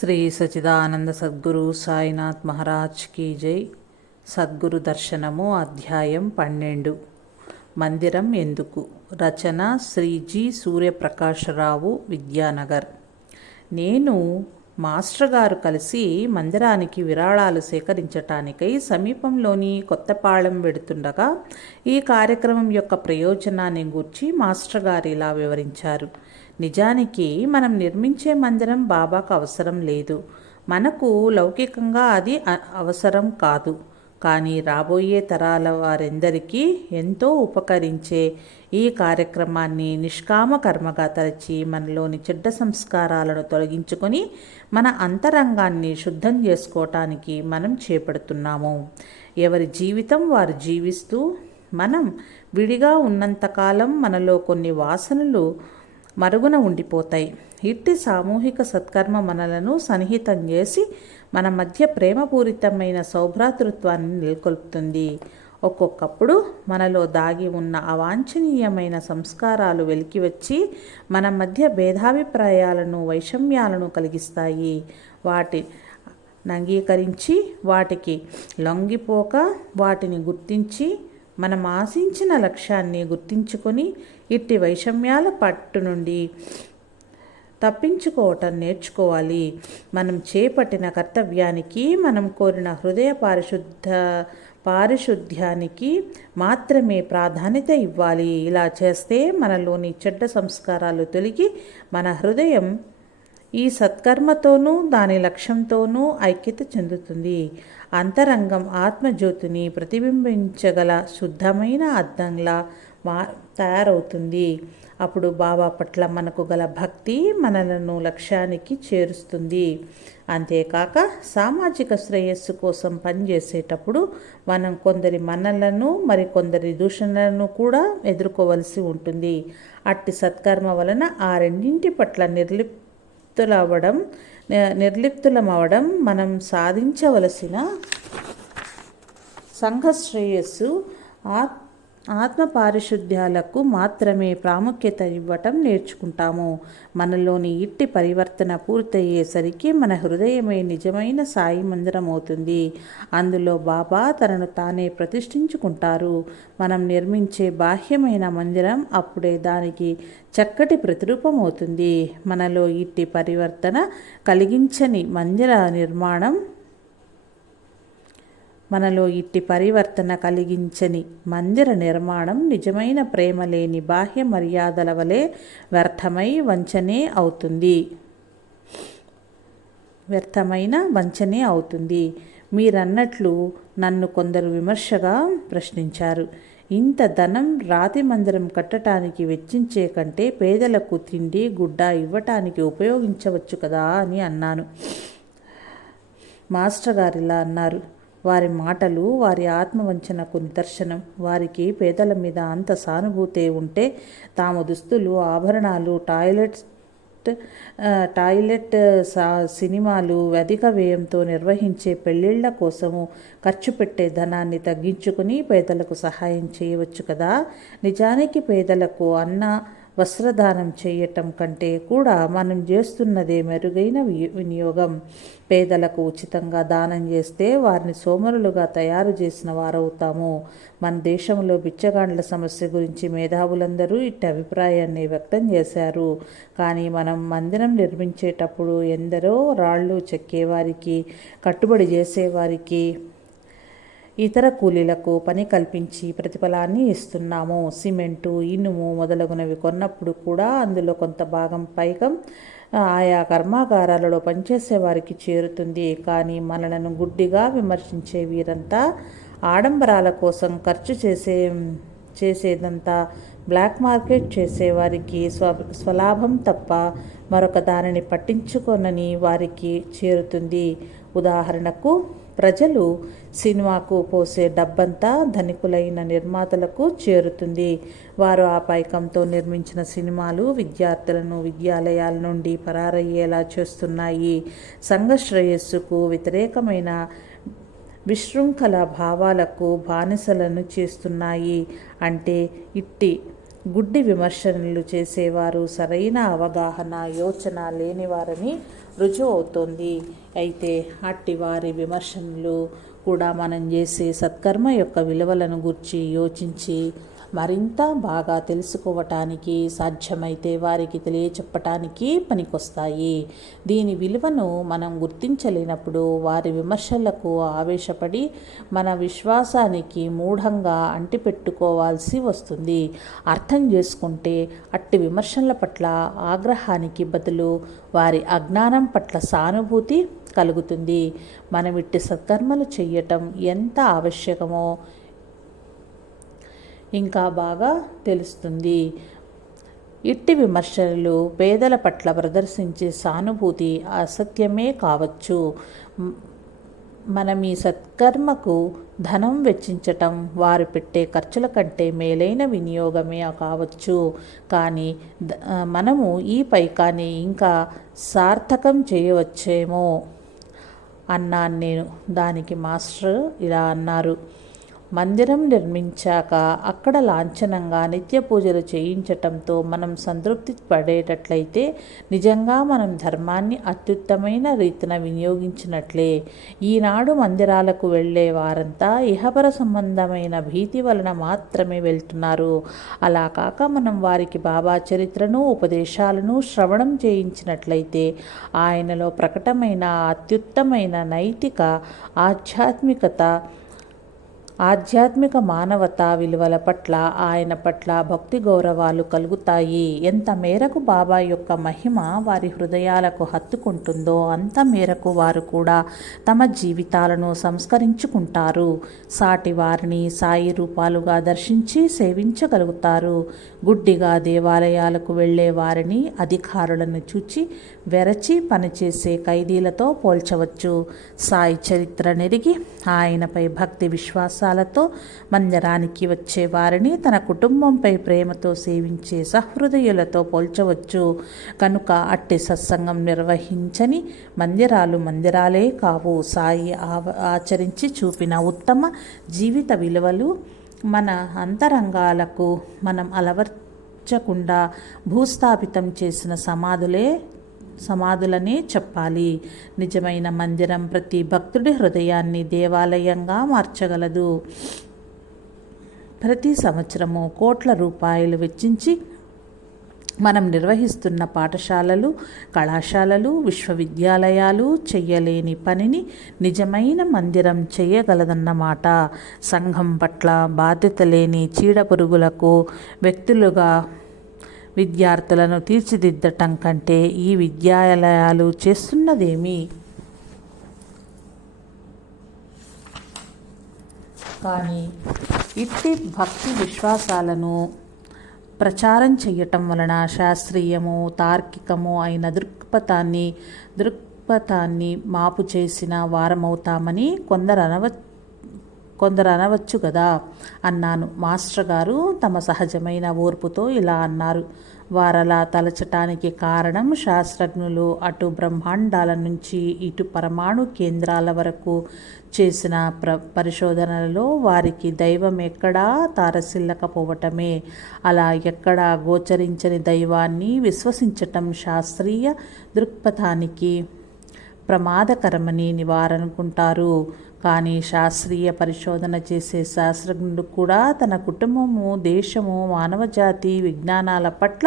శ్రీ సచిదానంద సద్గురు సాయినాథ్ మహారాజ్ కీ జై. సద్గురు దర్శనము అధ్యాయం పన్నెండు. మందిరం ఎందుకు? రచన శ్రీజీ సూర్యప్రకాశరావు విద్యానగర్. నేను మాస్టర్ గారు కలిసి మందిరానికి విరాళాలు సేకరించటానికై సమీపంలోని కొత్తపాళెం వెడుతుండగా ఈ కార్యక్రమం యొక్క ప్రయోజనాన్ని గూర్చి మాస్టర్ గారు ఇలా వివరించారు. నిజానికి మనం నిర్మించే మందిరం బాబాకు అవసరం లేదు. మనకు లౌకికంగా అది అ- అవసరం కాదు. కానీ రాబోయే తరాల వారందరికీ ఎంతో ఉపకరించే ఈ కార్యక్రమాన్ని నిష్కామ కర్మగా తరచి మనలోని చెడ్డ సంస్కారాలను తొలగించుకొని మన అంతరంగాన్ని శుద్ధం చేసుకోవటానికి మనం చేపడుతున్నాము. ఎవరి జీవితం వారు జీవిస్తూ మనం విడిగా ఉన్నంతకాలం మనలో కొన్ని వాసనలు మరుగున ఉండిపోతాయి. ఇట్టి సామూహిక సత్కర్మ మనలను సన్నిహితం చేసి మన మధ్య ప్రేమపూరితమైన సౌభ్రాతృత్వాన్ని నెలకొల్పుతుంది. ఒక్కొక్కప్పుడు మనలో దాగి ఉన్న అవాంఛనీయమైన సంస్కారాలు వెలికి వచ్చి మన మధ్య భేదాభిప్రాయాలను వైషమ్యాలను కలిగిస్తాయి. వాటి అంగీకరించి వాటికి లొంగిపోక వాటిని గుర్తించి మనం ఆశించిన లక్ష్యాన్ని గుర్తించుకొని ఇట్టి వైషమ్యాల పట్టు నుండి తప్పించుకోవటం నేర్చుకోవాలి. మనం చేపట్టిన కర్తవ్యానికి మనం కోరిన హృదయ పారిశుద్ధ పారిశుద్ధ్యానికి మాత్రమే ప్రాధాన్యత ఇవ్వాలి. ఇలా చేస్తే మనలోని చెడ్డ సంస్కారాలు తొలగి మన హృదయం ఈ సత్కర్మతోనూ దాని లక్ష్యంతోనూ ఐక్యత చెందుతుంది. అంతరంగం ఆత్మజ్యోతిని ప్రతిబింబించగల శుద్ధమైన అర్థంలా మా తయారవుతుంది. అప్పుడు బాబా పట్ల మనకు గల భక్తి మనలను లక్ష్యానికి చేరుస్తుంది. అంతేకాక సామాజిక శ్రేయస్సు కోసం పనిచేసేటప్పుడు మనం కొందరి మనలను మరికొందరి దూషణలను కూడా ఎదుర్కోవలసి ఉంటుంది. అట్టి సత్కర్మ వలన ఆ రెండింటి పట్ల నిర్లిప్ నిర్లిప్తులవ్వడం నిర్లిప్తులమవడం మనం సాధించవలసిన సంఘ శ్రేయస్సు ఆత్ ఆత్మ పారిశుద్ధ్యాలకు మాత్రమే ప్రాముఖ్యత ఇవ్వటం నేర్చుకుంటాము. మనలోని ఇట్టి పరివర్తన పూర్తయ్యేసరికి మన హృదయమే నిజమైన సాయి మందిరం అవుతుంది అందులో బాబా తనను తానే ప్రతిష్ఠించుకుంటారు. మనం నిర్మించే బాహ్యమైన మందిరం అప్పుడే దానికి చక్కటి ప్రతిరూపం అవుతుంది మనలో ఇట్టి పరివర్తన కలిగించని మందిర నిర్మాణం మనలో ఇట్టి పరివర్తన కలిగించని మందిర నిర్మాణం నిజమైన ప్రేమ లేని బాహ్య మర్యాదల వలె వ్యర్థమై వంచనే అవుతుంది. వ్యర్థమైన వంచనే అవుతుంది. మీరన్నట్లు నన్ను కొందరు విమర్శగా ప్రశ్నించారు. ఇంత ధనం రాతి మందిరం కట్టడానికి వెచ్చించే కంటే పేదలకు తిండి గుడ్డ ఇవ్వటానికి ఉపయోగించవచ్చు కదా అని అన్నాను. మాస్టర్ గారు ఇలా అన్నారు. వారి మాటలు వారి ఆత్మవంచనకు నిదర్శనం. వారికి పేదల మీద అంత సానుభూతే ఉంటే తాము దుస్తులు ఆభరణాలు టాయిలెట్ టాయిలెట్ సా సినిమాలు అధిక వ్యయంతో నిర్వహించే పెళ్ళిళ్ళ కోసము ఖర్చు పెట్టే ధనాన్ని తగ్గించుకుని పేదలకు సహాయం చేయవచ్చు కదా? నిజానికి పేదలకు అన్న వస్త్రదానం చేయటం కంటే కూడా మనం చేస్తున్నదే మెరుగైన వి- వినియోగం. పేదలకు ఉచితంగా దానం చేస్తే వారిని సోమరులుగా తయారు చేసిన వారవుతాము. మన దేశంలో బిచ్చగాండ్ల సమస్య గురించి మేధావులందరూ ఇట్టి అభిప్రాయాన్ని వ్యక్తం చేశారు. కానీ మనం మందిరం నిర్మించేటప్పుడు ఎందరో రాళ్ళు చెక్కేవారికి కట్టుబడి చేసేవారికి ఇతర కూలీలకు పని కల్పించి ప్రతిఫలాన్ని ఇస్తున్నాము. సిమెంటు ఇనుము మొదలగునవి కొన్నప్పుడు కూడా అందులో కొంత భాగం పైకం ఆయా కర్మాగారాలలో పనిచేసే వారికి చేరుతుంది. కానీ మనలను గుడ్డిగా విమర్శించే వీరంతా ఆడంబరాల కోసం ఖర్చు చేసే చేసేదంతా బ్లాక్ మార్కెట్ చేసేవారికి స్వ స్వలాభం తప్ప మరొక దానిని పట్టించుకొనని వారికి చేరుతుంది. ఉదాహరణకు ప్రజలు సినిమాకు పోసే డబ్బంతా ధనికులైన నిర్మాతలకు చేరుతుంది. వారు ఆ పైకంతో నిర్మించిన సినిమాలు విద్యార్థులను విద్యాలయాల నుండి పరారయ్యేలా చేస్తున్నాయి. సంఘ శ్రేయస్సుకు వ్యతిరేకమైన విశృంఖల భావాలకు బానిసలను చేస్తున్నాయి. అంటే ఇట్టి గుడ్డి విమర్శనలు చేసేవారు సరైన అవగాహన యోచన లేనివారని రుజువు అవుతోంది. అయితే అట్టి వారి విమర్శనలు కూడా మనం చేసే సత్కర్మ యొక్క విలువలను గుర్చి యోచించి మరింత బాగా తెలుసుకోవటానికి సాధ్యమైతే వారికి తెలియచెప్పటానికి పనికొస్తాయి. దీని విలువను మనం గుర్తించలేనప్పుడు వారి విమర్శలకు ఆవేశపడి మన విశ్వాసానికి మూఢంగా అంటిపెట్టుకోవాల్సి వస్తుంది. అర్థం చేసుకుంటే అట్టి విమర్శల పట్ల ఆగ్రహానికి బదులు వారి అజ్ఞానం పట్ల సానుభూతి కలుగుతుంది. మనం ఇట్టి సత్కర్మలు చేయటం ఎంత ఆవశ్యకమో ఇంకా బాగా తెలుస్తుంది. ఇట్టి విమర్శలు పేదల పట్ల ప్రదర్శించే సానుభూతి అసత్యమే కావచ్చు. మనం ఈ సత్కర్మకు ధనం వెచ్చించటం వారు పెట్టే ఖర్చుల కంటే మేలైన వినియోగమే కావచ్చు. కానీ మనము ఈ పైకాన్ని ఇంకా సార్థకం చేయవచ్చేమో అన్నాను నేను. దానికి మాస్టర్ ఇలా అన్నారు. మందిరం నిర్మించాక అక్కడ లాంఛనంగా నిత్య పూజలు చేయించటంతో మనం సంతృప్తి పడేటట్లయితే నిజంగా మనం ధర్మాన్ని అత్యుత్తమైన రీతిన వినియోగించినట్లే. ఈనాడు మందిరాలకు వెళ్ళే వారంతా ఇహపర సంబంధమైన భీతి వలన మాత్రమే వెళ్తున్నారు. అలా కాక మనం వారికి బాబా చరిత్రను ఉపదేశాలను శ్రవణం చేయించినట్లయితే ఆయనలో ప్రకటమైన అత్యుత్తమైన నైతిక ఆధ్యాత్మికత ఆధ్యాత్మిక మానవతా విలువల పట్ల ఆయన పట్ల భక్తి గౌరవాలు కలుగుతాయి. ఎంత మేరకు బాబా యొక్క మహిమ వారి హృదయాలకు హత్తుకుంటుందో అంత మేరకు వారు కూడా తమ జీవితాలను సంస్కరించుకుంటారు. సాటి వారిని సాయి రూపాలుగా దర్శించి సేవించగలుగుతారు. గుడ్డిగా దేవాలయాలకు వెళ్ళే వారిని అధికారులను చూచి వెరచి పనిచేసే ఖైదీలతో పోల్చవచ్చు. సాయి చరిత్ర నెరిగి ఆయనపై భక్తి విశ్వాసాలతో మందిరానికి వచ్చే వారిని తన కుటుంబంపై ప్రేమతో సేవించే సహృదయులతో పోల్చవచ్చు. కనుక అట్టి సత్సంగం నిర్వహించని మందిరాలు మందిరాలే కావు. సాయి ఆచరించి చూపిన ఉత్తమ జీవిత విలువలు మన అంతరంగాలకు మనం అలవర్చకుండా భూస్థాపితం చేసిన సమాధులే సమాధులనే చెప్పాలి. నిజమైన మందిరం ప్రతి భక్తుడి హృదయాన్ని దేవాలయంగా మార్చగలదు. ప్రతి సంవత్సరము కోట్ల రూపాయలు వెచ్చించి మనం నిర్వహిస్తున్న పాఠశాలలు కళాశాలలు విశ్వవిద్యాలయాలు చేయలేని పనిని నిజమైన మందిరం చేయగలదన్నమాట సంఘం పట్ల బాధ్యత లేని చీడపురుగులకు వ్యక్తులుగా విద్యార్థులను తీర్చిదిద్దటం కంటే ఈ విద్యాలయాలు చేస్తున్నదేమి? కానీ ఇట్టి భక్తి విశ్వాసాలను ప్రచారం చేయటం వలన శాస్త్రీయము తార్కికము అయిన దృక్పథాన్ని దృక్పథాన్ని మాపు చేసిన వారమవుతామని కొందరు అనవ కొందరు అనవచ్చు కదా అన్నాను. మాస్టర్ గారు తమ సహజమైన ఓర్పుతో ఇలా అన్నారు. వారలా తలచటానికి కారణం శాస్త్రజ్ఞులు అటు బ్రహ్మాండాల నుంచి ఇటు పరమాణు కేంద్రాల వరకు చేసిన ప్ర పరిశోధనలలో వారికి దైవం ఎక్కడా తారసిల్లకపోవటమే. అలా ఎక్కడా గోచరించని దైవాన్ని విశ్వసించటం శాస్త్రీయ దృక్పథానికి ప్రమాదకరమని నివారనుకుంటారు. కానీ శాస్త్రీయ పరిశోధన చేసే శాస్త్రజ్ఞుడు కూడా తన కుటుంబము దేశము మానవజాతి విజ్ఞానాల పట్ల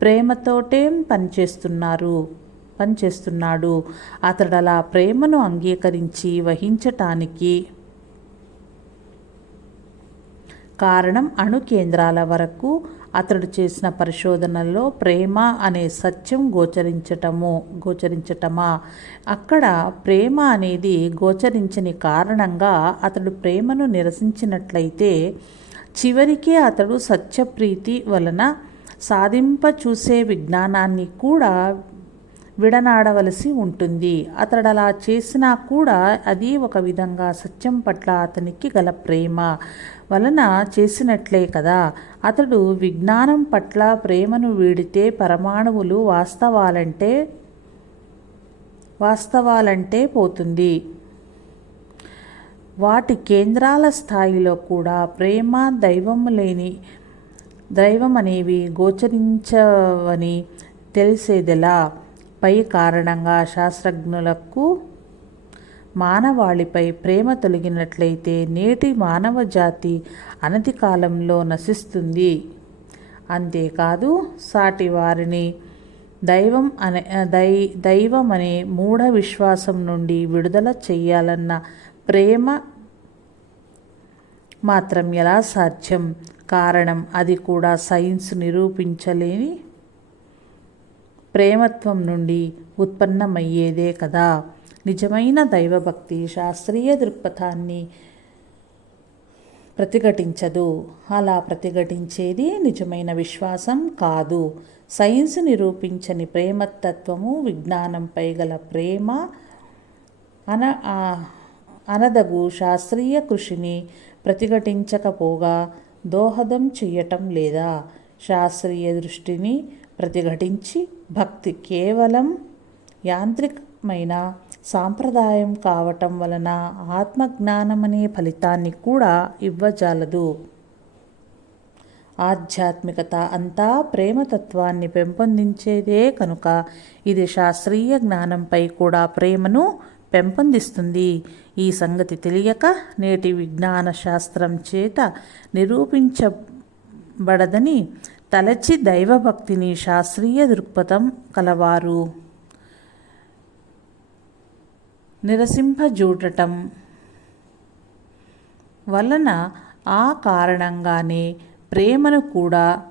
ప్రేమతోటే పనిచేస్తున్నారు పనిచేస్తున్నాడు. అతడు అలా ప్రేమను అంగీకరించి వహించటానికి కారణం అణు కేంద్రాల వరకు అతడు చేసిన పరిశోధనల్లో ప్రేమ అనే సత్యం గోచరించటము గోచరించటమా? అక్కడ ప్రేమ అనేది గోచరించని కారణంగా అతడు ప్రేమను నిరసించినట్లయితే చివరికి అతడు సత్యప్రీతి వలన సాధింప చూసే విజ్ఞానాన్ని కూడా విడనాడవలసి ఉంటుంది. అతడు అలా చేసినా కూడా అది ఒక విధంగా సత్యం పట్ల అతనికి గల ప్రేమ. వలన చేసినట్లే కదా. అతడు విజ్ఞానం పట్ల ప్రేమను వీడితే పరమాణువులు వాస్తవాలంటే వాస్తవాలంటే పోతుంది. వాటి కేంద్రాల స్థాయిలో కూడా ప్రేమ దైవం లేని దైవం అనేవి గోచరించవని తెలిసేదెలా? పై కారణంగా శాస్త్రజ్ఞులకు మానవాళిపై ప్రేమ తొలగినట్లయితే నేటి మానవ జాతి అనతి కాలంలో నశిస్తుంది. అంతేకాదు సాటి వారిని దైవం అనే దై దైవం అనే మూఢ విశ్వాసం నుండి విడుదల చేయాలన్న ప్రేమ మాత్రం ఎలా సాధ్యం? కారణం అది కూడా సైన్స్ నిరూపించలేని ప్రేమత్వం నుండి ఉత్పన్నమయ్యేదే కదా. నిజమైన దైవభక్తి శాస్త్రీయ దృక్పథాన్ని ప్రతిఘటించదు. అలా ప్రతిఘటించేది నిజమైన విశ్వాసం కాదు. సైన్స్ నిరూపించని ప్రేమతత్వము విజ్ఞానంపై గల ప్రేమ అన అనదగు శాస్త్రీయ కృషిని ప్రతిఘటించకపోగా దోహదం చెయ్యటం లేదా శాస్త్రీయ దృష్టిని ప్రతిఘటించి భక్తి కేవలం మైన సాంప్రదాయం కావటం వలన ఆత్మజ్ఞానమనే ఫలితాన్ని కూడా ఇవ్వజాలదు. ఆధ్యాత్మికత అంతా ప్రేమతత్వాన్ని పెంపొందించేదే కనుక ఇది శాస్త్రీయ జ్ఞానంపై కూడా ప్రేమను పెంపొందిస్తుంది. ఈ సంగతి తెలియక నేటి విజ్ఞాన శాస్త్రం చేత నిరూపించబడదని తలచి దైవభక్తిని శాస్త్రీయ దృక్పథం కలవారు. నిరసింపజూడటం. వలన ఆ కారణంగానే ప్రేమను కూడా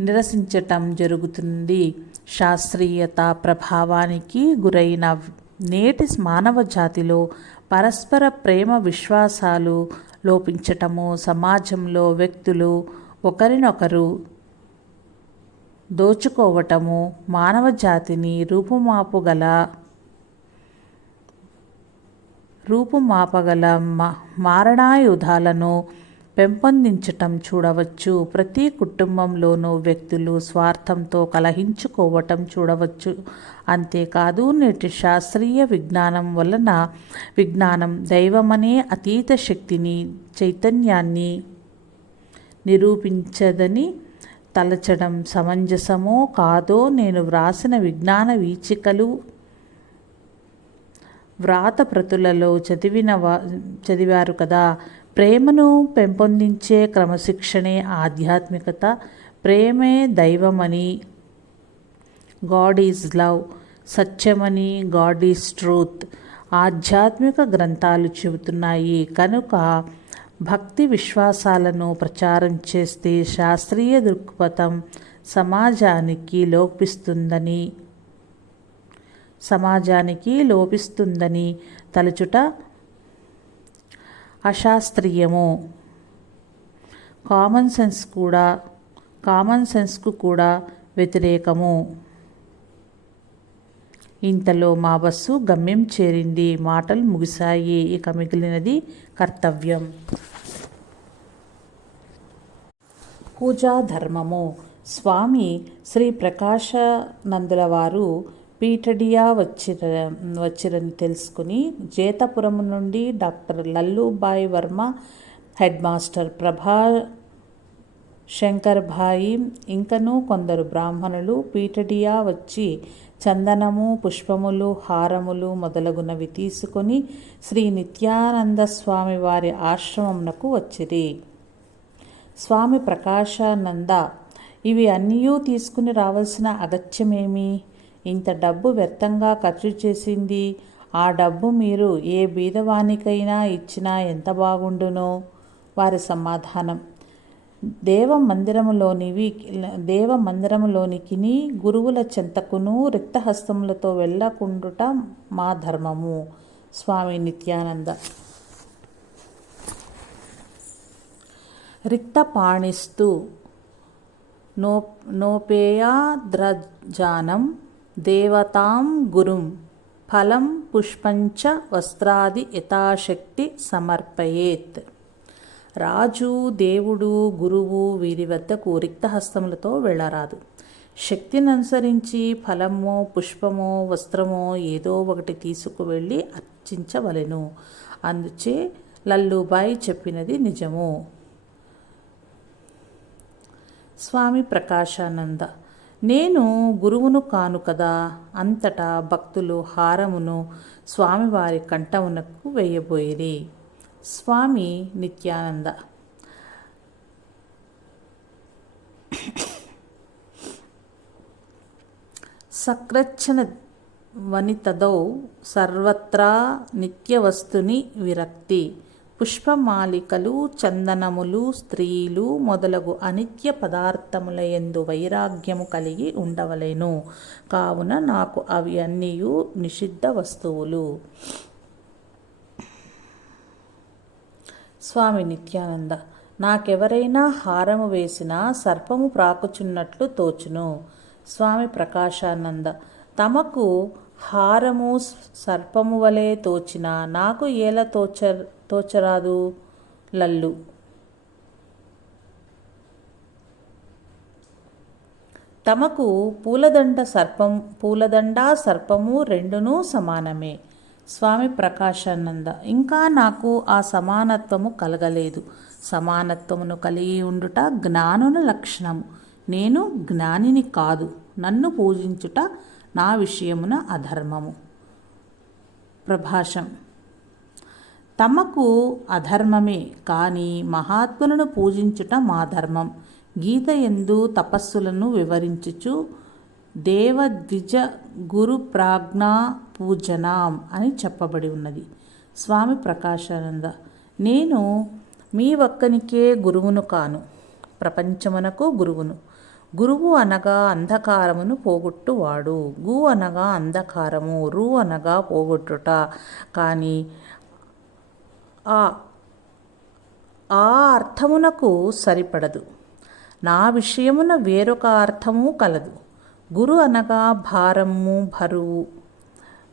నిరసించటం జరుగుతుంది. శాస్త్రీయత ప్రభావానికి గురైన నేటి మానవ జాతిలో పరస్పర ప్రేమ విశ్వాసాలు లోపించటము సమాజంలో వ్యక్తులు ఒకరినొకరు దోచుకోవటము మానవ జాతిని రూపుమాపుగల రూపుమాపగల మారణాయుధాలను పెంపొందించటం చూడవచ్చు. ప్రతి కుటుంబంలోనూ వ్యక్తులు స్వార్థంతో కలహించుకోవటం చూడవచ్చు. అంతేకాదు నేటి శాస్త్రీయ విజ్ఞానం వలన విజ్ఞానం దైవమనే అతీత శక్తిని చైతన్యాన్ని నిరూపించదని తలచడం సమంజసమో కాదో నేను వ్రాసిన విజ్ఞాన వీచికలు వ్రాతప్రతులలో చదివిన చదివారు కదా. ప్రేమను పెంపొందించే క్రమశిక్షణే ఆధ్యాత్మికత. ప్రేమే దైవమని. గాడ్ ఈజ్ లవ్ సత్యమని. గాడ్ ఈజ్ ట్రూత్ ఆధ్యాత్మిక గ్రంథాలు చెబుతున్నాయి. కనుక భక్తి విశ్వాసాలను ప్రచారం చేస్తే శాస్త్రీయ దృక్పథం సమాజానికి లోపిస్తుందని. సమాజానికి లోపిస్తుందని తలుచుట అశాస్త్రీయము. కామన్ సెన్స్ కూడా కామన్ సెన్స్కు కూడా వ్యతిరేకము. ఇంతలో మా బస్సు గమ్యం చేరింది. మాటలు ముగిశాయి. ఇక మిగిలినది కర్తవ్యం. పూజా ధర్మము స్వామి శ్రీ ప్రకాశానందుల వారు పీటడియా వచ్చిర వచ్చిరని తెలుసుకుని జేతపురం నుండి doctor Lallubhai Varma head master Prabha Shankar Bhai కొందరు బ్రాహ్మణులు పీటడియా వచ్చి చందనము పుష్పములు హారములు మొదలగునవి తీసుకొని శ్రీ నిత్యానంద స్వామి వారి ఆశ్రమమునకు వచ్చిరి. స్వామి ప్రకాశానంద ఇవి అన్నీ తీసుకుని రావాల్సిన అగత్యమేమి? ఇంత డబ్బు వ్యర్థంగా ఖర్చు చేసింది. ఆ డబ్బు మీరు ఏ బీదవానికైనా ఇచ్చినా ఎంత బాగుండునో? వారి సమాధానం. దేవ మందిరములోనివి దేవ మందిరములోనికి గురువుల చెంతకును రిక్తహస్తములతో వెళ్ళకుండుట మా ధర్మము. స్వామి నిత్యానంద. రిక్త పాణిస్తూ నో నోపేయాద్రజానం దేవతాం గురుం ఫలం పుష్పంచ వస్త్రాది యథాశక్తి సమర్పయేత్. రాజు దేవుడు గురువు వీరి వద్దకు రిక్తహస్తములతో వెళ్ళరాదు. శక్తిని అనుసరించి ఫలమో పుష్పమో వస్త్రమో ఏదో ఒకటి తీసుకువెళ్ళి అర్చించవలెను. అందుచే లల్లుబాయి చెప్పినది నిజము. స్వామి ప్రకాశానంద నేను గురువును కాను కదా అంతటా భక్తులు హారమును స్వామివారి కంఠమునకు వేయబోయిరి. స్వామి నిత్యానంద. సక్రచ్చన వనితదౌ సర్వత్రా నిత్యవస్తుని విరక్తి. పుష్పమాలికలు చందనములు స్త్రీలు మొదలగు అనిత్య పదార్థముల యందు వైరాగ్యము కలిగి ఉండవలెను. కావున నాకు అవి అన్నీ నిషిద్ధ వస్తువులు. స్వామి నిత్యానంద నాకెవరైనా హారము వేసినా సర్పము ప్రాకుచున్నట్లు తోచును. స్వామి ప్రకాశానంద తమకు హారము సర్పము వలె తోచిన నాకు ఎలా తోచ తోచరాదు లల్లు. తమకు పూలదండ సర్పం పూలదండ సర్పము రెండునూ సమానమే. స్వామి ప్రకాశానంద ఇంకా నాకు ఆ సమానత్వము కలగలేదు. సమానత్వమును కలిగి ఉండుట జ్ఞానుల లక్షణము. నేను జ్ఞానిని కాదు నన్ను పూజించుట నా విషయమున అధర్మము. ప్రభాషం. తమకు అధర్మమే కానీ మహాత్ములను పూజించుట మా ధర్మం. గీత ఎందు తపస్సులను వివరించుచు దేవద్విజ గురు ప్రాజ్ఞా పూజనాం అని చెప్పబడి ఉన్నది. స్వామి ప్రకాశానంద. నేను మీ ఒక్కనికే గురువును కాను. ప్రపంచమునకు గురువును. గురువు అనగా అంధకారమును పోగొట్టువాడు. గు అనగా అంధకారము రు అనగా పోగొట్టుట. కానీ ఆ ఆ అర్థమునకు సరిపడదు. నా విషయమున వేరొక అర్థము కలదు. గురు అనగా భారము బరువు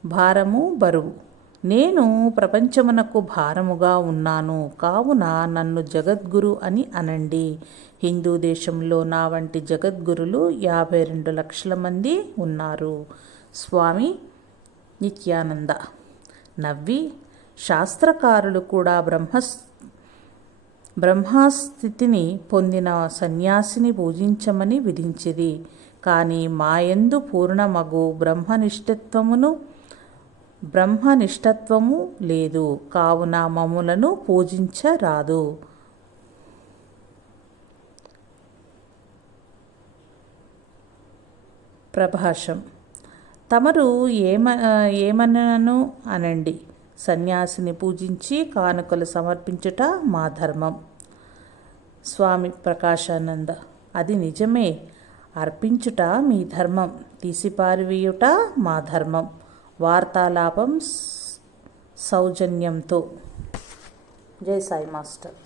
భారము బరువు. నేను ప్రపంచమునకు భారముగా ఉన్నాను. కావున నన్ను జగద్గురు అని అనండి. హిందూ దేశంలో నా వంటి జగద్గురులు యాభై రెండు లక్షల మంది ఉన్నారు. స్వామి నిత్యానంద. నవ్వి శాస్త్రకారులు కూడా బ్రహ్మస్ బ్రహ్మాస్థితిని పొందిన సన్యాసిని పూజించమని విధించిది కానీ మాయందు పూర్ణమగు బ్రహ్మనిష్టత్వమును బ్రహ్మనిష్టత్వము లేదు. కావున మమ్ములను పూజించరాదు. ప్రభాషం. తమరు ఏమ ఏమనను అనండి. సన్యాసిని పూజించి కానుకలు సమర్పించుట మా ధర్మం. స్వామి ప్రకాశానంద అది నిజమే. అర్పించుట మీ ధర్మం తీసిపారివేయుట మా ధర్మం. వార్తాలాపం సౌజన్యంతో. జై సాయి మాస్టర్.